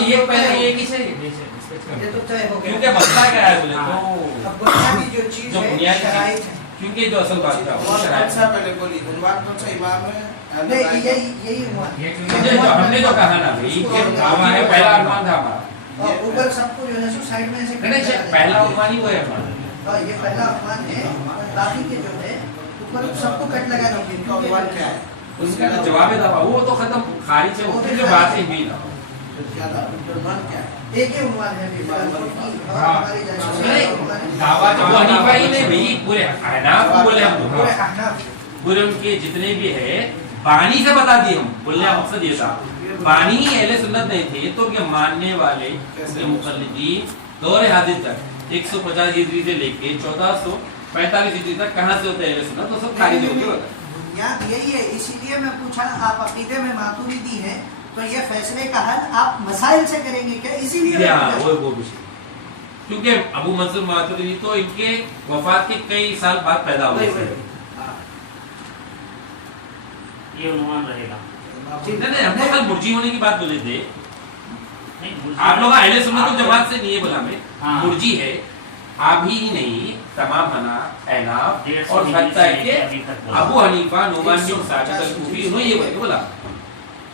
یہ پہلے یہ کسے یہ تو طے ہو گیا، کیونکہ مسئلہ کیا ہے بولے تو اب بنیادی جو چیز جو ہے بنیادی شرائط چیز، ہے، کیونکہ جو اصل بات کا وہ کون شرائط سا پہلے بولی عنوان کون سا امام ہے اہل نہیں تعلیم؟ یہی عنوان یہ جو ہم نے جو کہا نا بھائی کہ ہمارا پہلا عنوان تھا ہمارا، اور اوپر سب کو جو ہے سو سائڈ میں ایسے نہیں نہیں، پہلا عنوان ہی وہ ہے ہمارا۔ اور یہ پہلا عنوان ہے، باقی کے جو ہے اوپر سب کو کٹ لگا ان دیجیے کا عنوان کیا ہے؟ اس کا جواب دعویٰ وہ تو ختم خارج ہے، وہ پھر جو بات ہے بھی نا کیا تھا؟ عنوان کیا ہے؟ ایک ہی عنوان ہے ابھی فی الحال، اور ہماری جانب سے عنوان ہے دعویٰ ابو حنیفہ ہی نے بھائی پورے احناف کو بولے ہم پورے لوگ، احناف پورے ان کے جتنے بھی ہے بانی سے بتا دیے ہم، بولنے کا مقصد یہ تھا بانی ہی اہل سنت نہیں تھے تو کہ ماننے والے اس کے مقلدین دور حادث تک 150 ہجری سے لے کے 1445 ہجری تک کہاں سے ہوتے ہیں اہل سنت، تو سب خارج ہوتے ہوتے بنیاد یہی ہے، اسی لیے میں پوچھا آپ عقیدے میں ماتوریدی ہیں تو یہ فیصلے کا حل آپ مسائل سے کریں گے کیا؟ اسی لیے میں ہاں پوچھا۔ وہ بھی کیونکہ ابو منصور ماتوریدی تو ان کے وفات کے کئی سال بعد پیدا ہوئے تھے۔ یہ عنوان رہے گا۔ نہیں ہم تو کل مرجی ہونے کی بات بولے تھے، نہیں، مرجی- آپ لوگ اہل سنت و جماعت سے نہیں ہے بولا میں، ہاں۔ مرجی ہے آپ ہی نہیں، تمام احناف 150 اور حتیٰ ہجری سے کہ ابھی تک بولا۔ ابو حنیفہ نعمان بن ثابت الکوفی انہوں یہ بولا،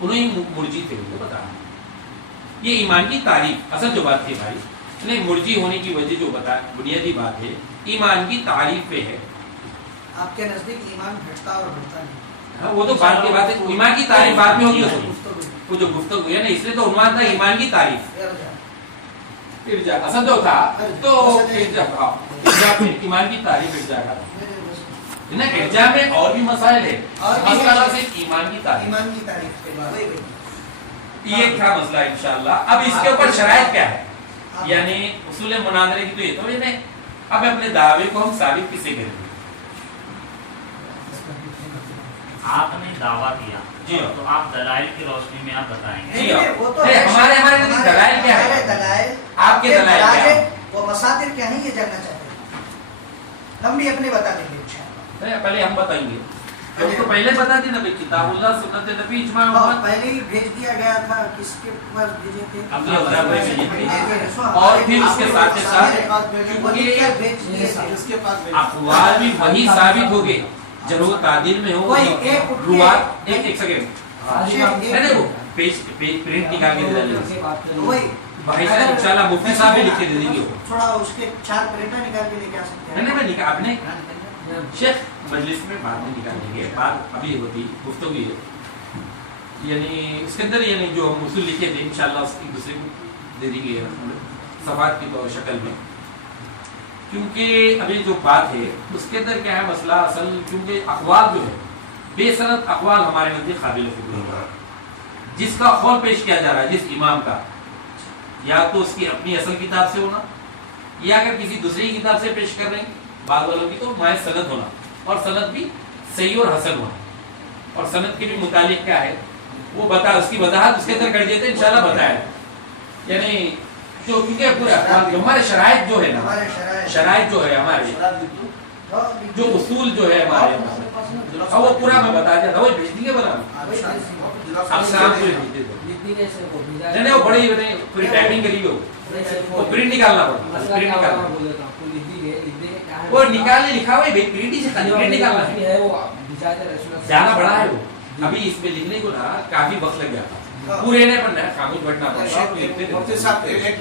انہوں ہی مرجی تھے، ان کو بتا یہ ایمان کی تعریف اصل جو بات تھی بھائی، نہیں مرجی ہونے کی وجہ جو بتا بنیادی بات ہے ایمان کی تعریف پہ ہے۔ آپ کے نزدیک ایمان گھٹتا اور بڑھتا نہیں، ہاں، وہ تو بات کی بات ہے، ایمان کی تعریف بعد میں ہوگی، گفتگو وہ جو گفتگو ہے نا، اس لیے تو عنوان تھا ایمان کی تعریف۔ ارجاء۔ ارجاء اصل جو تھا تو ارجاء پہ ایمان کی تعریف ارجاء کا تھا نا، ارجاء میں اور بھی مسائل ہے، اور بھی مسئلہ ہے۔ صرف ایمان کی تعریف، ایمان کی تعریف کے بعد وہی وہی۔ یہ کیا مسئلہ ہے انشاءاللہ۔ اب اس کے اوپر شرائط کیا ہے، یعنی اصول مناظرے کی تو یہ تو یعنی اب اپنے دعوے کو ہم ثابت کسے کریں گے؟ آپ نے دعویٰ کیا جی تو آپ دلائل کی روشنی میں آپ بتائیں گے۔ جی، نہیں، وہ تو نہیں، ہے۔ ہمارے نزدیک دلائل کیا ہے؟ ہمارے دلائل، آپ کے دلائل کیا ہے؟ مراجع و مصادر کیا ہیں یہ جاننا چاہتے ہیں، ہم بھی اپنے بتا دیں گے انشاءاللہ۔ نہیں، پہلے ہم بتائیں گے، ہم تو پہلے بتا دی نا بھائی، کتاب اللہ سنت نبی اجماع اور امت، پہلے ہی بھیج دیا گیا تھا، کس کے پاس بھیجے تھے؟ اپنے ابراہیم بھائی بھیجے تھے، اور پھر اس کے ساتھ ساتھ اس کے پاس اقوال بھی وہی ثابت ہو گئے، جرح و تعدیل میں ہو وہی ایک اٹھ کے- روات ایک سیکنڈ نہیں وہ پیج پرنٹ نکال کے دے دیں گے وہی بھائی صاحب انشاءاللہ مفتی صاحب بھی لکھ کے دے دیں گے وہ، تھوڑا اس کے 4 پریٹا نکال کے لے کے آ سکتے نہیں ہیں۔ میں نکال اپنے شیخ مجلس میں بعد میں نکال دیں گے، بات ابھی ہوتی گفتگو ہے، یعنی اس کے اندر یعنی جو ہم اصول لکھے تھے انشاءاللہ اس ایک دوسرے کو دے دیں گے صفحات کی تو شکل میں، کیونکہ ابھی جو بات ہے اس کے اندر کیا ہے مسئلہ اصل، کیونکہ اقوال جو ہے بے سند اقوال ہمارے نزدیک قابل قبول ہے، جس کا قول پیش کیا جا رہا ہے جس امام کا، یا تو اس کی اپنی اصل کتاب سے ہونا، یا اگر کسی دوسری کتاب سے پیش کر رہے ہیں بعض والوں کی تو مائع سند ہونا، اور سند بھی صحیح اور حسن ہونا، اور سند کے بھی متعلق کیا ہے وہ بتا، اس کی وضاحت اس کے اندر کر دیتے انشاءاللہ بتایا، یعنی جو کیونکہ پورے اقوال جو ہمارے شرائط جو ہے نا، ہمارے شرائط شرائط جو ہے ہمارے جو اصول جو ہے ہمارے اب وہ پورا میں بتا دیا تھا، وہ بھیج دیں گے بنا اب شام کو بھیج دیتے نہیں نہیں، وہ بڑی پوری ٹائپنگ کری ہوئی وہ پرنٹ نکالنا پڑتا، پرنٹ نکالنا وہ نکالنے لکھا ہوا ہے بھائی، پرنٹ ہی سے پرنٹ نکالنا ہے، زیادہ بڑا ہے وہ، ابھی اس میں لکھنے کو نا کافی وقت لگ جاتا، پورے نہیں پڑھنا ہے، خاموش بیٹھنا پڑتا ہے، مفتی صاحب ایک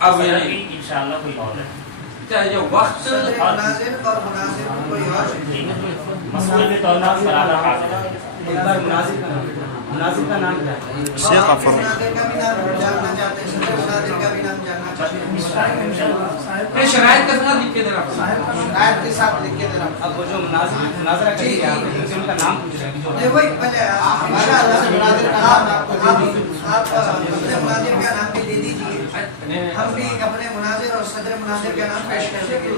اب انشاءاللہ کوئی اور ہے جو وقت صدر مناظر اور مناظر کوئی اور مسئول کے طور پر برابر حاضر ہے. ایک بار مناظر کا نام کیا ہے؟ مناظر کا بھی نام جاننا چاہتے ہیں, صدر مناظر کا بھی نام جاننا چاہتے ہیں. شرائط کے ساتھ لکھ کے دینا شرائط کے ساتھ لکھ کے دینا. اب وہ جو مناظرہ کریں گے آپ ان کا نام پوچھ رہے ہیں. نہیں وہی پہلے آپ صدر مناظر کا نام بھی دے دیجیے, ہم بھی اپنے مناظر اور صدر مناظر کا نام پیش کر دیں گے.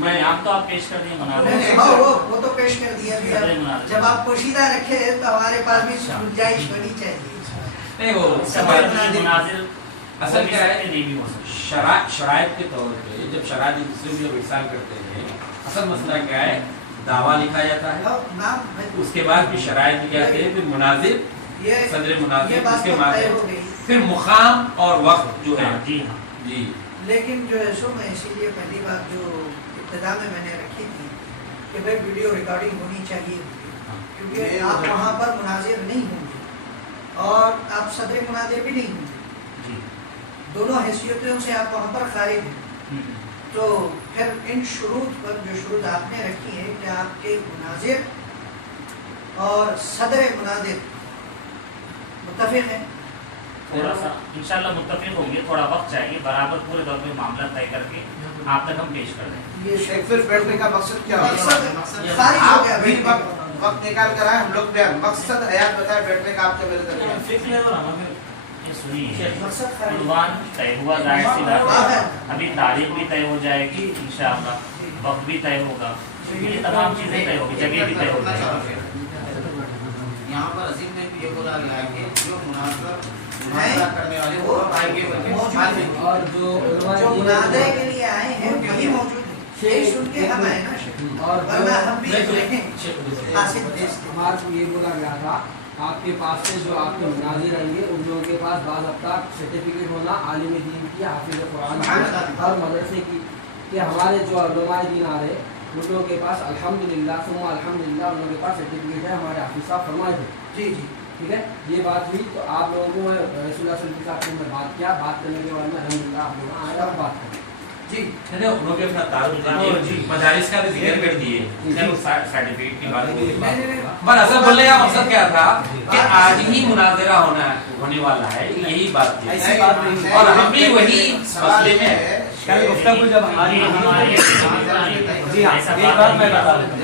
میں آپ تو آپ پیش کر دیں نہیں, مناظر. وہ تو پیش کر دیا گیا. جب آپ پوشیدہ رکھے تو ہمارے پاس بھی گنجائش ہونی چاہیے. نہیں وہ مناظر اصل کیا ہے نہیں بھی ہو سکتا. شرائط کے طور پہ جب شرائط ایک دوسرے سے ارسال کرتے ہیں, اصل مسئلہ کیا ہے, دعویٰ لکھا جاتا ہے, اس کے بعد پھر شرائط لکھے جاتے ہیں, پھر مناظر صدر مناظر, اس کے بعد پھر مقام اور وقت جو ہے. جی ہاں جی لیکن جو ہے سو میں اسی لیے پہلی بات جو ابتدا میں نے رکھی تھی کہ بھائی ویڈیو ریکارڈنگ ہونی چاہیے, کیونکہ آپ وہاں پر مناظر نہیں ہوں گے اور آپ صدر مناظر بھی نہیں ہوں گے, دونوں حیثیتوں سے آپ وہاں پر خارج ہیں. تو پھر ان شروط پر جو شروط آپ نے رکھی ہیں کہ آپ کے مناظر اور صدر مناظر متفق ہیں, تھوڑا سا انشاءاللہ متفق ہوں گے, تھوڑا وقت چاہیے, برابر پورے طور پہ معاملہ طے کر کے آپ تک ہم پیش کر دیں. یہ شیخ پھر بیٹھنے کا مقصد کیا مقصد خارج ہو آپ گیا. بھی وقت نکال کر آئے, ہم لوگ بھی مقصد حیات بتائے بیٹھنے کا آپ کے میرے درمیان. سنیے, مقصد خارج عنوان طے ہوا, ظاہر سی بات ہے, ابھی تاریخ بھی طے ہو جائے گی انشاءاللہ, وقت بھی طے ہوگا, یہ تمام چیزیں طے ہوگی, جگہ بھی طے ہو جائے گی. یہاں پر عظیم نے بھی یہ بولا گیا ہے کہ جو مناظرہ کرنے والے وہ آئیں گے, اور جو مناظرے کے لیے آئے ہیں وہی موجود ہیں, یہ سن کے ہم آئے نا, اور ورنہ ہم بھی حاصل ہمارے کو یہ بولا گیا تھا آپ کے پاس سے جو آپ کے مناظر آئیں گے ان لوگوں کے پاس بعض اوقات سرٹیفکیٹ ہونا عالم دین کی, حافظ قرآن کی اور مدرسے کی, کہ ہمارے جو علماء دین آ رہے ان لوگوں کے پاس الحمدللہ ثم الحمدللہ ان لوگوں کے پاس سرٹیفکیٹ ہے, ہمارے حافظ صاحب فرمائے تھے. جی جی ٹھیک ہے, یہ بات ہوئی. تو آپ لوگوں کو رسول اللہ صلی اللہ علیہ وسلم کے ساتھ میں بات کیا, بات کرنے کے بعد میں الحمدللہ آپ لوگ آئے اور بات کریں. جی انہوں نے اپنا تعارف مدارس کا بھی ذکر کر دیے, سرٹیفکیٹ کی بات. پر اصل بولنے کا مقصد کیا تھا کہ آج ہی مناظرہ ہونے والا ہے, یہی بات تھی. ایسی بات نہیں ہے, اور ہم بھی وہی مسئلے میں گفتگو جب ہماری جی ہاں ایک بات میں بتا دیتا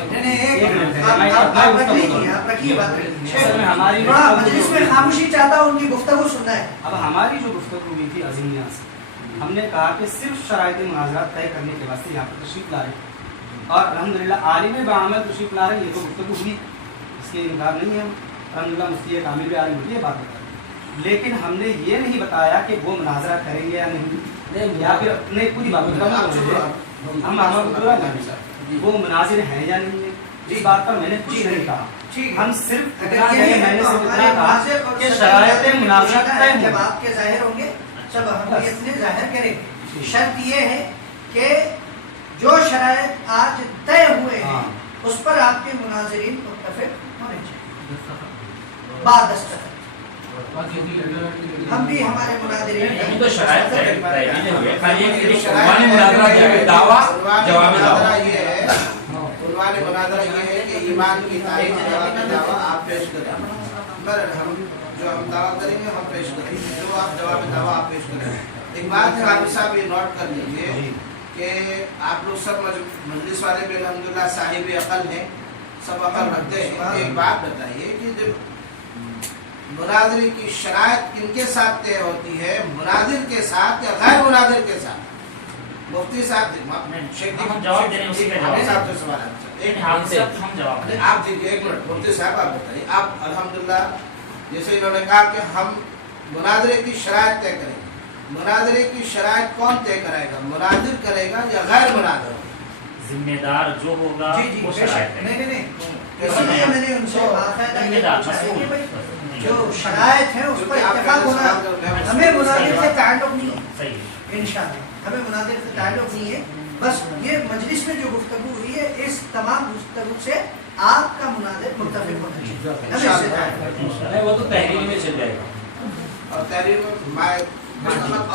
ہوں, ہماری مجلس میں خاموشی چاہتا ہوں, ان کی گفتگو سننا ہے. اب ہماری جو گفتگو ہوئی تھی عظیم نیاز سے, ہم نے کہا کہ صرف شرائط مناظرات طے کرنے کے واسطے یہاں پر تشریف لا رہے ہیں, اور الحمدللہ عالم بعمل تشریف لا رہے ہیں, یہ تو گفتگو ہوئی, اس کے انکار نہیں ہے. ہم الحمدللہ مفتی کامل بھی عالم ہوتی ہے بات بتا رہے, لیکن ہم نے یہ نہیں بتایا کہ وہ مناظرہ کریں گے یا نہیں, یا پھر اپنے پوری بات ہم وہ مناظر ہیں یا نہیں ہے, اس بات پر میں نے کچھ نہیں کہا. ہم صرف میں نے صرف اتنا کہا کہ شرائط مناظرات طے ہوں. جب آپ کے ظاہر ہوں گے سب ہم اپنے ظاہر کریں گے. شرط یہ ہے کہ جو شرائط آج طے ہوئے ہیں اس پر آپ کے مناظرین متفق ہونے چاہیے بعد دستخط. ہم بھی ہمارے مناظرین تو شرائط عنوان مناظرہ یہ ہے کہ ایمان کی تاریخ جواب دعویٰ آپ پیش کریں. ہم جو ہم دعویٰ کریں گے ہم پیش کریں گے, جو آپ جواب دعویٰ آپ پیش کریں گے. ایک بات حافظ صاحب یہ نوٹ کر لیجیے کہ آپ لوگ سب مجلس والے بھی الحمدللہ صاحب عقل ہیں, سب عقل رکھتے ہیں. ایک بات بتائیے کہ جب مناظرے کی شرائط کن کے ساتھ طے ہوتی ہے, مناظر کے ساتھ یا غیر مناظر کے ساتھ؟ مفتی صاحب ہم جواب دیں اسی کا جواب. سے سوال ہے, ہم جواب دیں. آپ دیجیے ایک منٹ. مفتی صاحب آپ بتائیے, آپ الحمدللہ جیسے انہوں نے کہا کہ ہم مناظرے کی شرائط طے کریں گے, مناظرے کی شرائط کون طے کرے گا, مناظر کرے گا یا غیر مناظر؟ ذمہ دار جو ہوگا وہ شرائط ہے. نہیں اسی لیے میں نے ان سے باقاعدہ جو شرائط ہیں اس پر اتفاق ہونا, ہمیں مناظر سے تعلق نہیں ہے انشاءاللہ, ہمیں مناظر سے تعلق نہیں ہے. بس یہ مجلس میں جو گفتگو ہوئی ہے اس تمام گفتگو سے آپ کا مناظر متفق ہونا چاہیے. وہ تو تحریر میں چل جائے گا. اور تحریر میں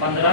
15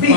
20